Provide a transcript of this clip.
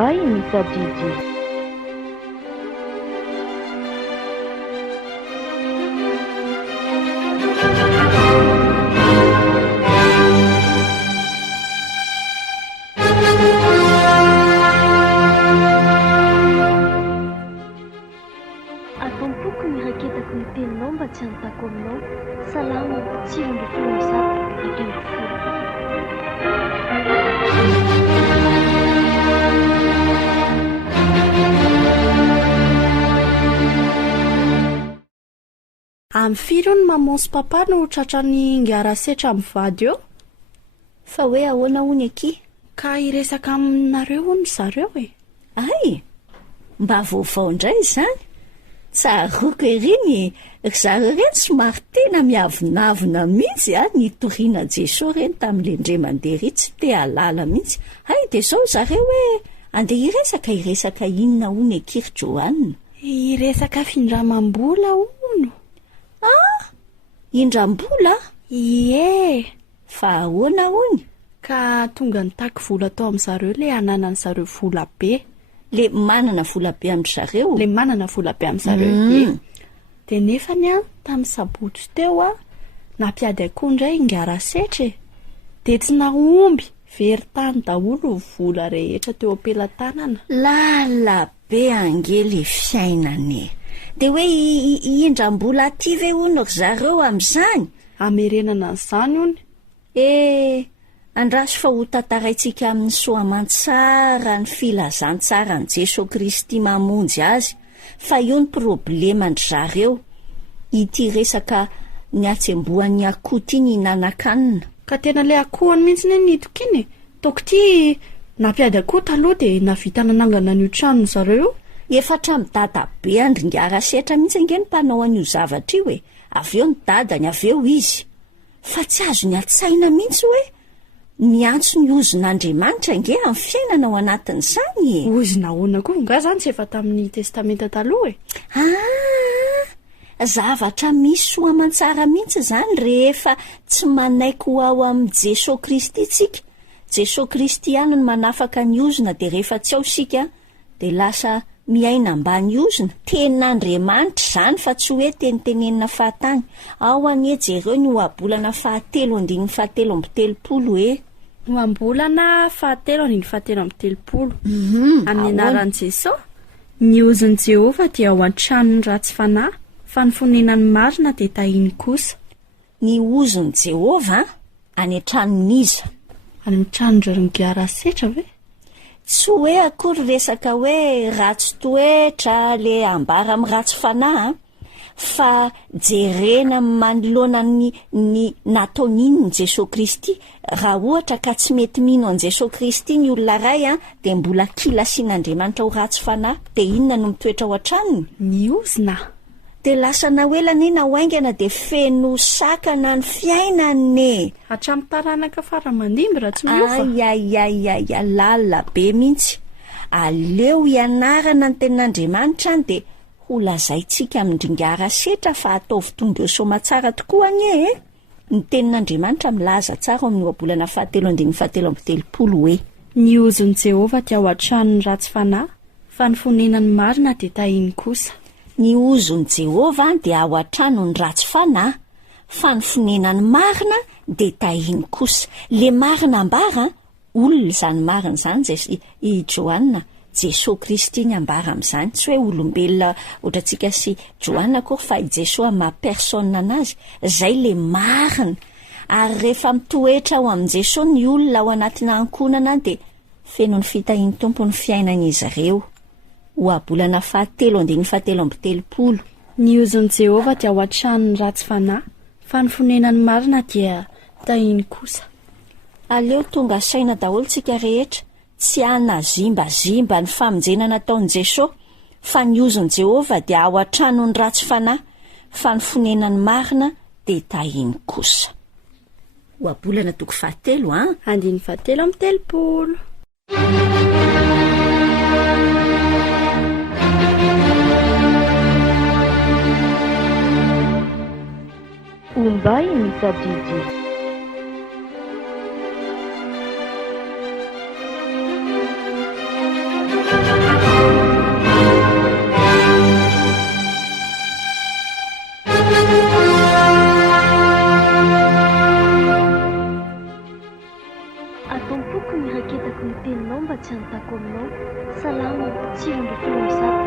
Ombay mitadidy. Atompoko ny raketako ny teninao mba tsy hanontako aminao. Salama tsiro ndy folo zato akembo folo. Amin'ny firy ny mamonso papa no tratrany ngarasetra amin'ny vady eo? Fa hoe ahoana hony aky? Ka hiresaka aminareo hony zareo e. Ay, mba vaovao indray izany. Tsaroko eriny, zareo reny somary tena miavonavona mihitsy ny toriana Jesosy reny tamin'ile ndre mandeha ry tsy te halala mihitsy. Ay, dia zao zareo hoe andeha hiresaka inona hony aky ry Joanna? Hiresaka findramam-bola hono. Ah, indram-bola? Ie. Fa ahoana hony? Ka tonga nitaky vola tao amin'zareo le hananany zareo vola be. Le manana vola be amin'zareo? Le manana vola be amin'zareo. Dia nefany tamin'ny sabotsy teo nampiady akoho indray ngarasetra e. Dia tsy nahomby very tany daholo vola rehetra teo am-pelantanana. Lalabe angely fiainane. Dia hoe indram-bola aty ve hono ry zareo amin'izany? Amerenana an'izany hony. Andraso fa ho tantaraintsika amin'ny soamantsara ny filazantsara ny Jesosy Kristy mamonjy azy, fa io ny problemandry zareo. Ity resaka ny atsembohan'ny akoho ty ny nanan-kanina. Ka tena le akohany mihitsy ny itokiny. Toko ty nampiady akoho taloha dia navita nanangana an'io trano zareo. Efa hatramin'ny dada be andringarasetra mihitsy angeny mpanao an'io zavatra io e. Avy eo ny dadany, avy eo izy. Fa tsy azo ny atsaina mihitsy hoe miantso ny ozon'Andriamanitra ange amin'ny fiainana ao anatin'izany e. Ozona ahoana koa nga zany tsy efa tamin'ny testamenta taloha e. Zavatra misy soamantsara mihitsy zany rehefa tsy manaiko ao amin'ny Jesosy Kristy tsika. Jesosy Kristy ihany no manafaka ny ozona, dia rehefa tsy ao sika dia lasa miaina ambany ozona. Tenin'Andriamanitra zany fa tsy hoe tenitenenina fahatany. Ao anie jereo ny ohabolana 7:7 e. Ohambolana 7:7 amin'ny anaran'i Jesosy. Ny ozon'i Jehova dia ao an-tranony ratsy fanahy, fa ny fonenany marina dia tahiny kosa. Ny ozon'i Jehova any an-tranon'iza? Any amin'ny tranon'ireo ngarasetra ve? Tsy hoe akory resaka hoe ratsy toetra le ambara amin'ny ratsy fanahy, fa jerena manoloana ny nataon'iny Jesosy Kristy. Raha ohatra ka tsy mety mino an Jesosy Kristy ny olona ray dia mbola kilasian'Andriamanitra ho ratsy fanahy, dia inona no mitoetra ao an-tranony? Ny ozona. Dia lasa nahoelany na hoaingana dia feno sakana ny fiainany. Hatramin'ny taranaka faramandimby raha tsy miofa. Ay, lala be mihitsy. Aleo ianarana ny tenin'Andriamanitra dia ho lazaintsika amin'ny ndringarasetra fa ataovy tonga eo soamantsara tokoa anie e. Ny tenin'Andriamanitra milaza tsara amin'ny ohabolana 7:7 hoe ny ozon'i Jehova dia ao an-tranony ratsy fanahy, fa ny fonenany marina dia tahiny kosa. Ny ozon'i Jehova dia ao an-tranony ratsy fanahy, fa ny fonenany marina dia tahiny kosa. Le marina ambara, olona zany marina zany i Joanna, Jesosy Kristy ny ambara amin'izany, tsy hoe olombelona ohatrantsika sy Joanna koa, fa i Jesosy amin'ny maha-persona anazy, izay le marina. Ary rehefa mitoetra ao amin'ny Jesosy ny olona ao anatina ankonana dia feno ny fitahiany tompo ny fiainan'izy ireo. Ohabolana 7:7. Ny ozon'i Jehova dia ao an-tranony ratsy fanahy, fa ny fonenany marina dia tahiny kosa. Aleo tonga saina daholo tsika rehetra, tsy hanazimbazimba ny famonjena nataon'i Jesosy, fa ny ozon'i Jehova dia ao an-tranony ratsy fanahy, fa ny fonenany marina dia tahiny kosa. Ohabolana 7 7:7. Ombay mitadidy. tsy anontako aminao salama tsiron'ireo filoazako